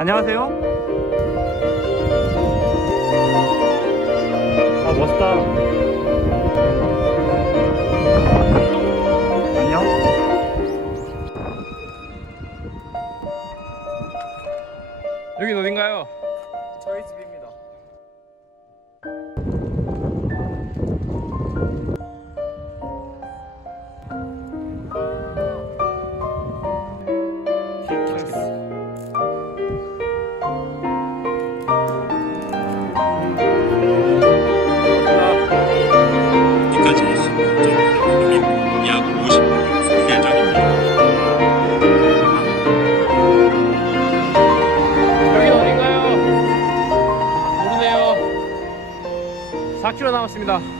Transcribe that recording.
안녕하세요. 아 멋있다. 안녕. 여긴 어딘가요? 저희 집입니다. 4km 남았습니다.